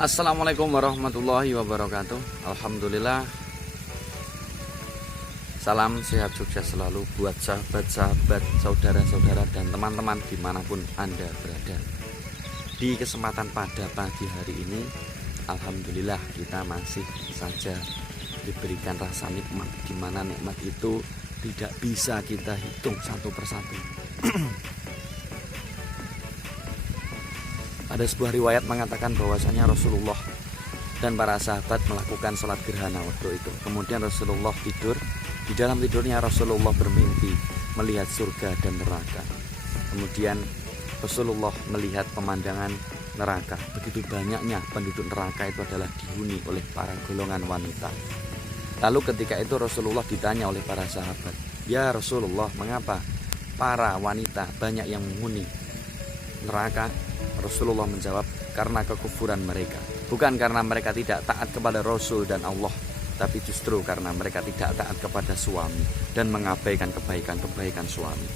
Assalamualaikum warahmatullahi wabarakatuh. Alhamdulillah. Salam sehat sukses selalu buat sahabat-sahabat, saudara-saudara, dan teman-teman dimanapun Anda berada. Di kesempatan pada pagi hari ini, alhamdulillah kita masih saja diberikan rasa nikmat, di mana nikmat itu tidak bisa kita hitung satu persatu. Ada sebuah riwayat mengatakan bahwasanya Rasulullah dan para sahabat melakukan sholat gerhana waktu itu. Kemudian Rasulullah tidur. Di dalam tidurnya Rasulullah bermimpi melihat surga dan neraka. Kemudian Rasulullah melihat pemandangan neraka. Begitu banyaknya penduduk neraka itu adalah dihuni oleh para golongan wanita. Lalu ketika itu Rasulullah ditanya oleh para sahabat, "Ya Rasulullah, mengapa para wanita banyak yang menghuni neraka?" Rasulullah menjawab, "Karena kekufuran mereka. Bukan karena mereka tidak taat kepada Rasul dan Allah, tapi justru karena mereka tidak taat kepada suami dan mengabaikan kebaikan-kebaikan suami."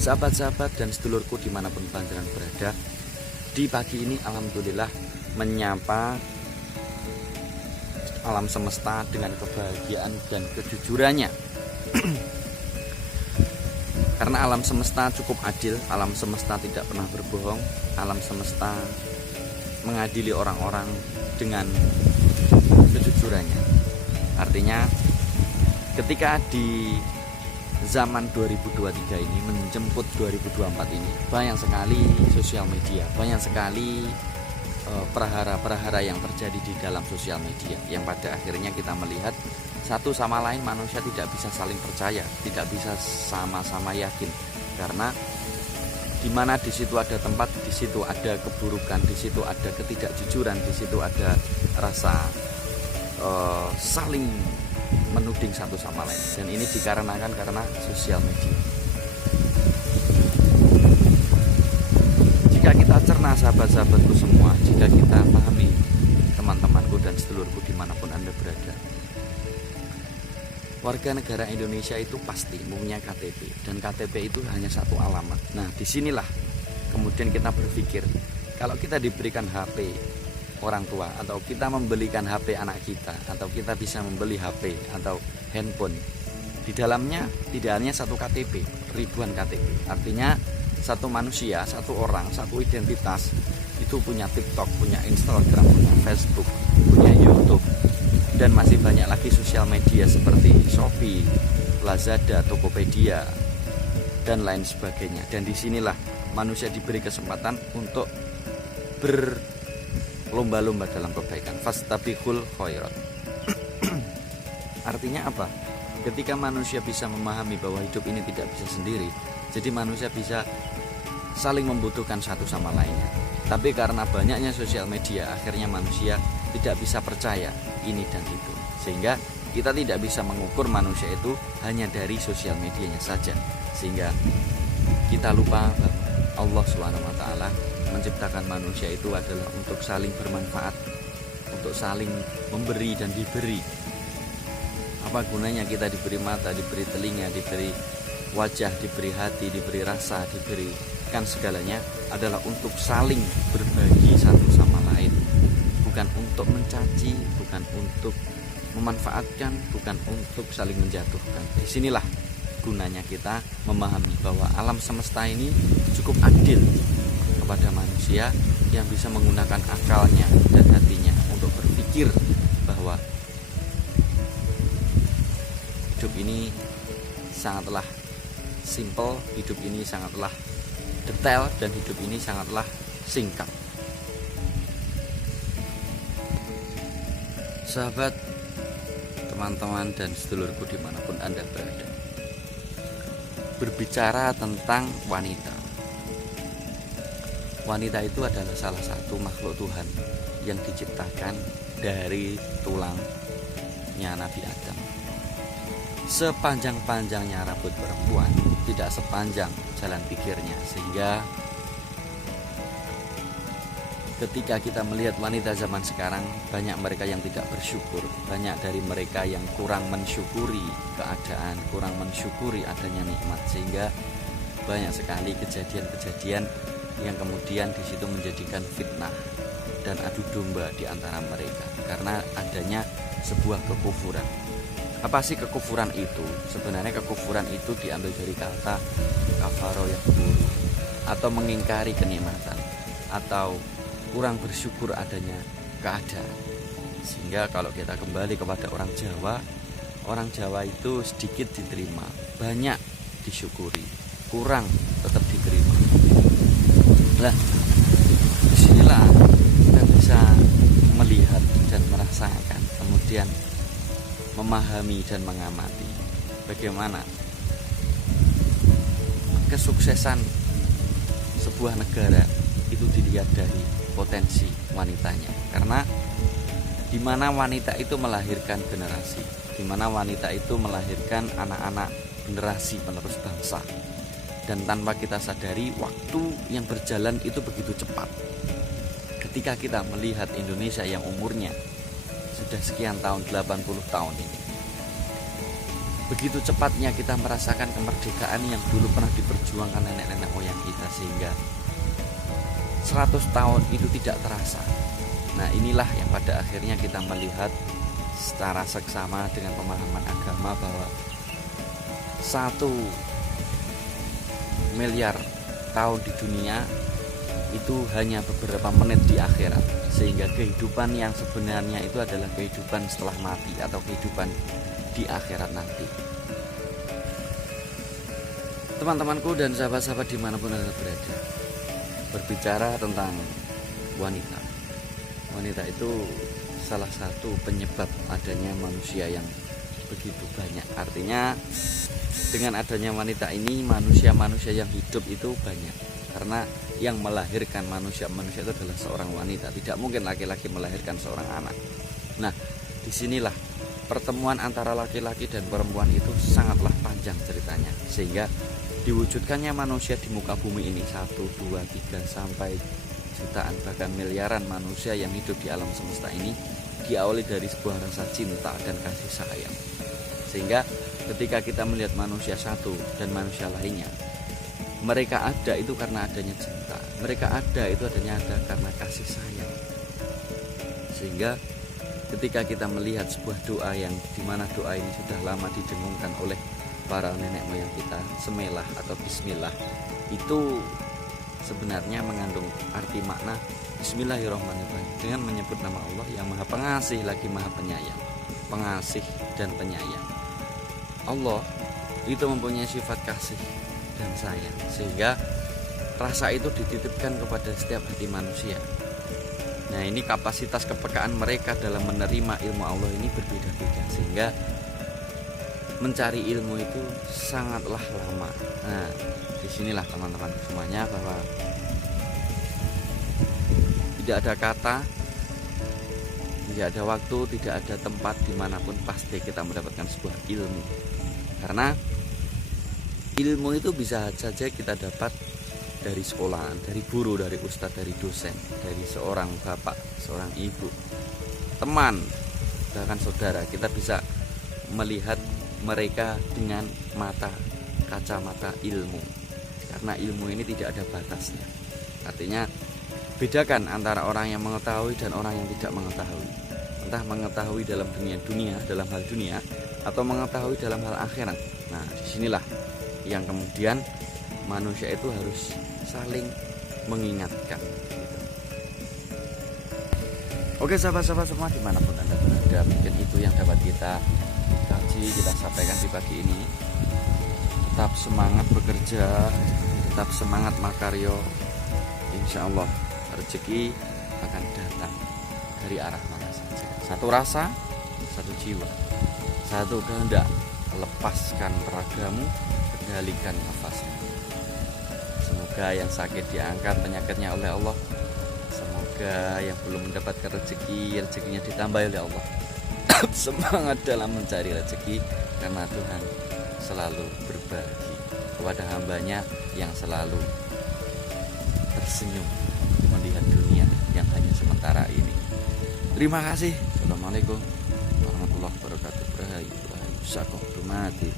Sahabat-sahabat dan sedulurku dimanapun panjenengan berada, di pagi ini alhamdulillah menyapa alam semesta dengan kebahagiaan dan kejujurannya. Karena alam semesta cukup adil, alam semesta tidak pernah berbohong, alam semesta mengadili orang-orang dengan kejujurannya. Artinya ketika di zaman 2023 ini menjemput 2024 ini, banyak sekali sosial media, banyak sekali perahara-perahara yang terjadi di dalam sosial media, yang pada akhirnya kita melihat satu sama lain manusia tidak bisa saling percaya, tidak bisa sama-sama yakin, karena di mana di situ ada tempat, di situ ada keburukan, di situ ada ketidakjujuran, di situ ada rasa saling menuding satu sama lain, dan ini dikarenakan karena sosial media. Jika kita cerna sahabat-sahabatku semua, jika kita pahami teman-temanku dan sedulurku dimanapun Anda berada, warga negara Indonesia itu pasti mempunyai KTP, dan KTP itu hanya satu alamat. Nah, disinilah kemudian kita berpikir, kalau kita diberikan HP orang tua, atau kita membelikan HP anak kita, atau kita bisa membeli HP atau handphone, di dalamnya tidak hanya satu KTP, ribuan KTP. Artinya satu manusia, satu orang, satu identitas itu punya TikTok, punya Instagram, punya Facebook, punya YouTube, dan masih banyak lagi sosial media seperti Shopee, Lazada, Tokopedia, dan lain sebagainya. Dan disinilah manusia diberi kesempatan untuk berlomba-lomba dalam kebaikan. Fastabiqul khairat. Artinya apa? Ketika manusia bisa memahami bahwa hidup ini tidak bisa sendiri, jadi manusia bisa saling membutuhkan satu sama lainnya. Tapi karena banyaknya sosial media, akhirnya manusia tidak bisa percaya ini dan itu, sehingga kita tidak bisa mengukur manusia itu hanya dari sosial medianya saja, sehingga kita lupa bahwa Allah SWT menciptakan manusia itu adalah untuk saling bermanfaat, untuk saling memberi dan diberi. Apa gunanya kita diberi mata, diberi telinga, diberi wajah, diberi hati, diberi rasa, diberikan segalanya adalah untuk saling berbagi satu sama lain, bukan untuk mencaci, bukan untuk memanfaatkan, bukan untuk saling menjatuhkan. Disinilah gunanya kita memahami bahwa alam semesta ini cukup adil kepada manusia yang bisa menggunakan akalnya dan hatinya untuk berpikir bahwa hidup ini sangatlah simple, hidup ini sangatlah detail, dan hidup ini sangatlah singkat. Sahabat, teman-teman, dan sedulurku dimanapun Anda berada, berbicara tentang wanita. Wanita itu adalah salah satu makhluk Tuhan yang diciptakan dari tulangnya Nabi Adam. Sepanjang-panjangnya rambut perempuan, tidak sepanjang jalan pikirnya, sehingga ketika kita melihat wanita zaman sekarang, banyak mereka yang tidak bersyukur, banyak dari mereka yang kurang mensyukuri keadaan, kurang mensyukuri adanya nikmat, sehingga banyak sekali kejadian-kejadian yang kemudian di situ menjadikan fitnah dan adu domba di antara mereka karena adanya sebuah kekufuran. Apa sih kekufuran itu? Sebenarnya kekufuran itu diambil dari kata kafaro yang buruk, atau mengingkari kenikmatan, atau kurang bersyukur adanya keadaan. Sehingga kalau kita kembali kepada orang Jawa itu sedikit diterima, banyak disyukuri, kurang tetap diterima. Nah, disinilah kita bisa melihat dan merasakan, kemudian memahami dan mengamati bagaimana kesuksesan sebuah negara itu dilihat dari potensi wanitanya. Karena di mana wanita itu melahirkan generasi, di mana wanita itu melahirkan anak-anak generasi penerus bangsa. Dan tanpa kita sadari, waktu yang berjalan itu begitu cepat. Ketika kita melihat Indonesia yang umurnya sudah sekian tahun, 80 tahun ini, begitu cepatnya kita merasakan kemerdekaan yang dulu pernah diperjuangkan nenek-nenek moyang kita, sehingga 100 tahun itu tidak terasa. Nah, inilah yang pada akhirnya kita melihat secara seksama dengan pemahaman agama bahwa 1 miliar tahun di dunia itu hanya beberapa menit di akhirat, sehingga kehidupan yang sebenarnya itu adalah kehidupan setelah mati atau kehidupan di akhirat nanti. Teman-temanku dan sahabat-sahabat dimanapun Anda berada, berbicara tentang wanita. Wanita itu salah satu penyebab adanya manusia yang begitu banyak. Artinya dengan adanya wanita ini, manusia-manusia yang hidup itu banyak. Karena yang melahirkan manusia itu adalah seorang wanita. Tidak mungkin laki-laki melahirkan seorang anak. Nah, disinilah pertemuan antara laki-laki dan perempuan itu sangatlah panjang ceritanya, sehingga diwujudkannya manusia di muka bumi ini 1, 2, 3 sampai jutaan bahkan miliaran manusia yang hidup di alam semesta ini diawali dari sebuah rasa cinta dan kasih sayang. Sehingga ketika kita melihat manusia satu dan manusia lainnya, mereka ada itu karena adanya cinta, mereka ada itu adanya karena kasih sayang. Sehingga ketika kita melihat sebuah doa yang dimana doa ini sudah lama didengungkan oleh para nenek moyang kita, semelah atau bismillah, itu sebenarnya mengandung arti makna Bismillahirrahmanirrahim, dengan menyebut nama Allah yang maha pengasih lagi maha penyayang, pengasih dan penyayang. Allah itu mempunyai sifat kasih dan sayang, sehingga rasa itu dititipkan kepada setiap hati manusia. Nah, ini kapasitas kepekaan mereka dalam menerima ilmu Allah ini berbeda-beda, sehingga mencari ilmu itu sangatlah lama. Nah, disinilah teman-teman semuanya bahwa tidak ada kata, tidak ada waktu, tidak ada tempat dimanapun pasti kita mendapatkan sebuah ilmu. Karena ilmu itu bisa saja kita dapat dari sekolahan, dari guru, dari ustadz, dari dosen, dari seorang bapak, seorang ibu, teman, bahkan saudara. Kita bisa melihat mereka dengan kacamata ilmu, karena ilmu ini tidak ada batasnya. Artinya bedakan antara orang yang mengetahui dan orang yang tidak mengetahui. Entah mengetahui dalam dunia, dalam hal dunia, atau mengetahui dalam hal akhirat. Nah, disinilah yang kemudian manusia itu harus saling mengingatkan gitu. Oke sahabat-sahabat semua dimanapun Anda berada, mungkin itu yang dapat kita kaji, kita sampaikan di pagi ini. Tetap semangat bekerja, tetap semangat makaryo. Insya Allah rezeki akan datang dari arah mana saja. Satu rasa, satu jiwa, satu kehendak. Lepaskan ragamu, kendalikan nafasmu. Semoga yang sakit diangkat penyakitnya oleh Allah. Semoga yang belum mendapatkan rezekinya ditambah oleh Allah. Semangat dalam mencari rezeki, karena Tuhan selalu berbagi kepada hambanya yang selalu tersenyum melihat dunia yang hanya sementara ini. Terima kasih. Assalamualaikum warahmatullahi wabarakatuh. Rahayu sakoh mati.